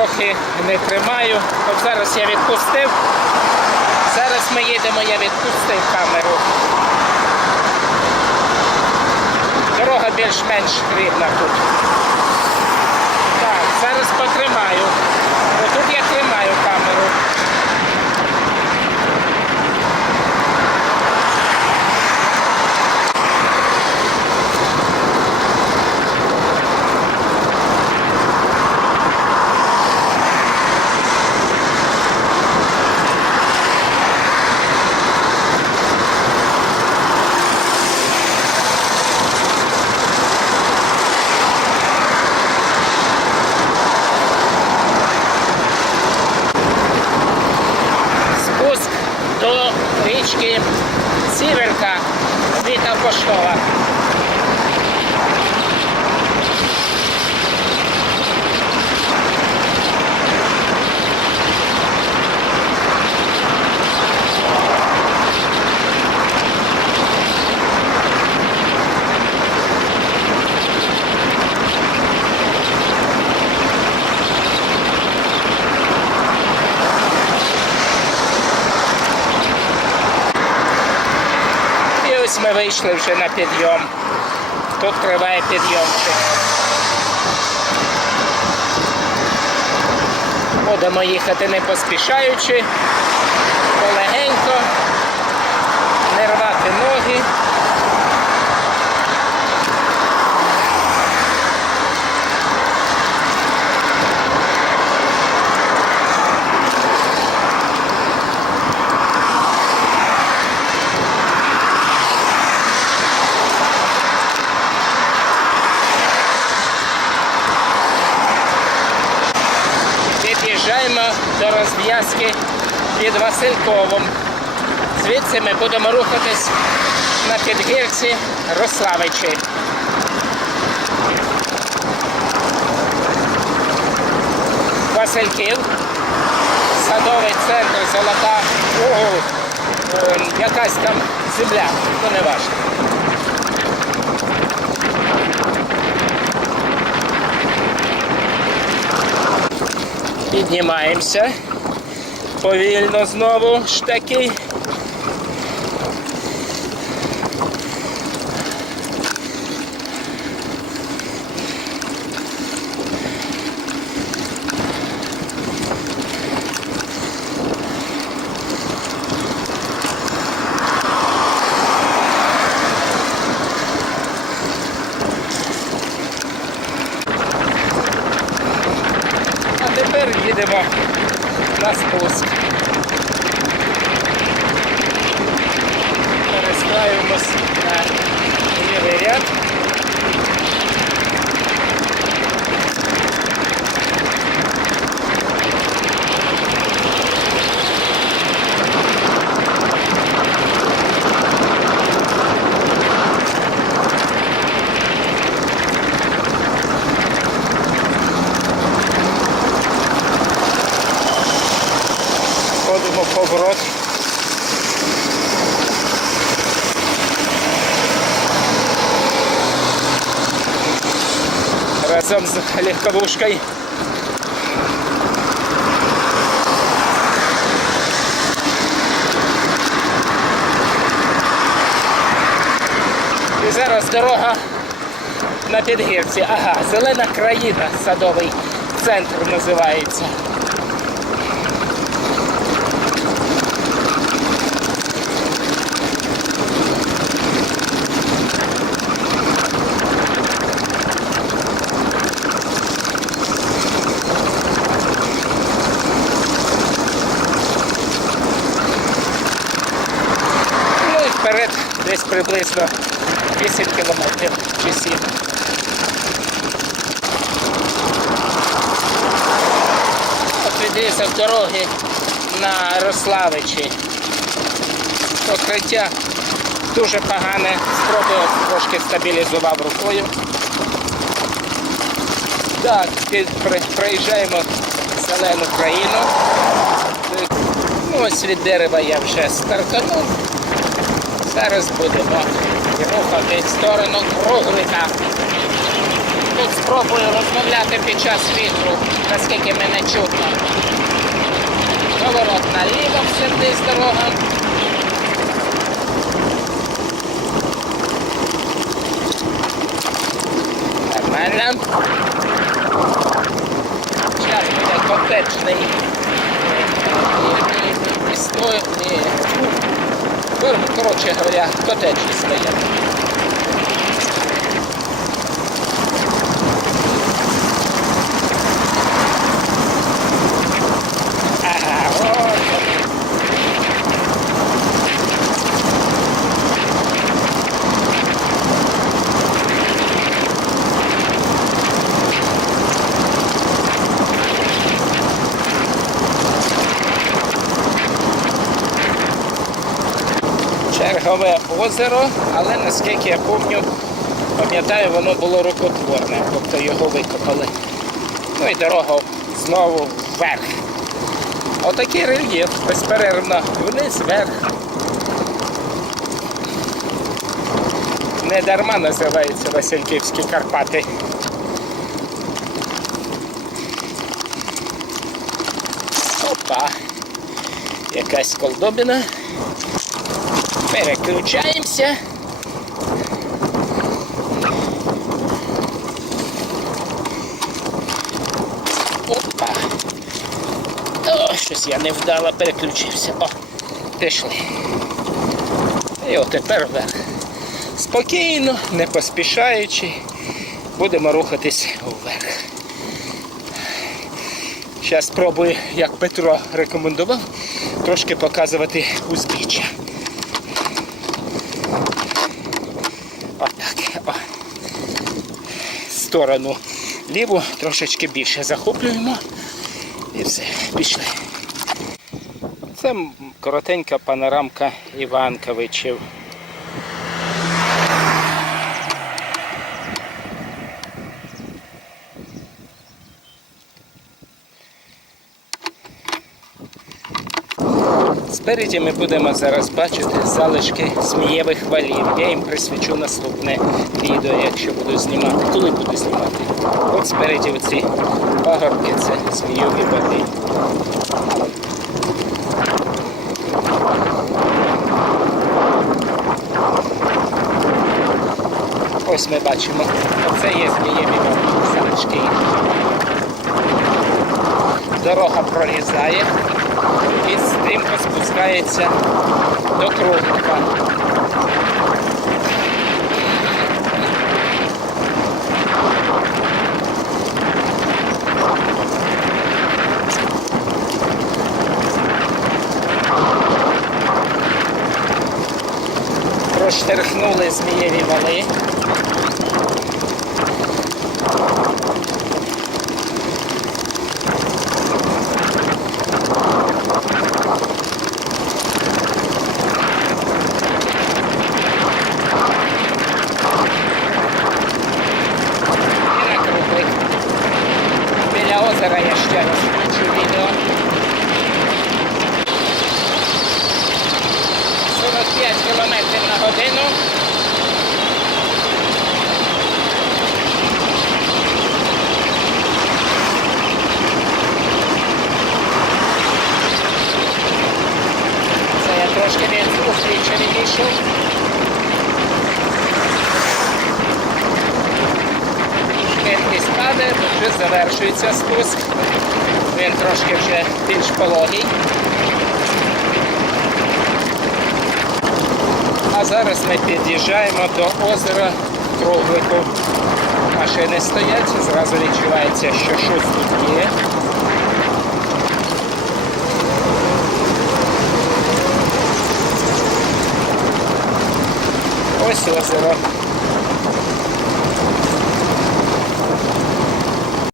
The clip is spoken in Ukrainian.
поки не тримаю. От зараз я відпустив. Зараз ми їдемо, я відпустив камеру. Дорога більш-менш рівна тут. Так, зараз потримаю. Отут я тримаю камеру. спуск до річки Сіверка, Віта Поштова. І ось ми вийшли вже на підйом. Тут триває підйомчик. Будемо їхати не поспішаючи, полегенько, не рвати ноги. До розв'язки під Васильковом. Звідси ми будемо рухатись на підгірці Рославичі. Васильків, садовий центр, золота, Ого, е, якась там земля, ну не важко. Піднімаємося. Повільно знову ж їдемо на спуск. Перестраюємось на лівий ряд. Входимо в поворот. Разом з легковушкою. І зараз дорога на підгірці. Ага, зелена країна, садовий центр називається. Ну і вперед десь приблизно 8 кілометрів чи 7. От відрізок дороги на Рославичі. Покриття дуже погане. Спробую трошки стабілізував рукою. Так, проїжджаємо зелену країну. Ну, ось від дерева я вже стартанув. Зараз будемо рухати в сторону круглика. тут спробую розмовляти під час вітру, наскільки мене чутно. Поворот наліво все вниз дорога. Нормально. Зараз буде котеджний. І стой, і... Коротше говоря, котеджі стоять. Ага, от. Чергове озеро, але наскільки я пам'ятаю, пам'ятаю, воно було рукотворне, тобто його викопали. Ну і дорога знову вверх. Отакий рельєф, безперервно вниз, вверх. Не дарма називаються Васильківські Карпати. Опа! Якась колдобіна. Переключаємося. Опа. О, щось я невдало переключився. О, пішли. І отепер вверх. Спокійно, не поспішаючи, будемо рухатись вверх. Зараз спробую, як Петро рекомендував, трошки показувати узбіччя. Отак. О. Сторону ліву трошечки більше захоплюємо. І все, пішли. Це коротенька панорамка Іванковичів. Спереді ми будемо зараз бачити залишки змієвих валів. Я їм присвячу наступне відео, якщо буду знімати. Коли буду знімати? От спереді оці пагорбки це змійові вали. Ось ми бачимо, оце є змієві залишки. Дорога прорізає і стрімко спускається до кругника. Проштерхнули змієві вали. І на круглик. Біля озера я ще раз включу відео. 45 кілометрів на годину. Це я трошки від зустрічі відійшов. Швидкість падає, вже завершується спуск. Він трошки вже більш пологий. А зараз ми під'їжджаємо до озера Круглику. Машини стоять, зразу відчувається, що щось тут є. Ось озеро.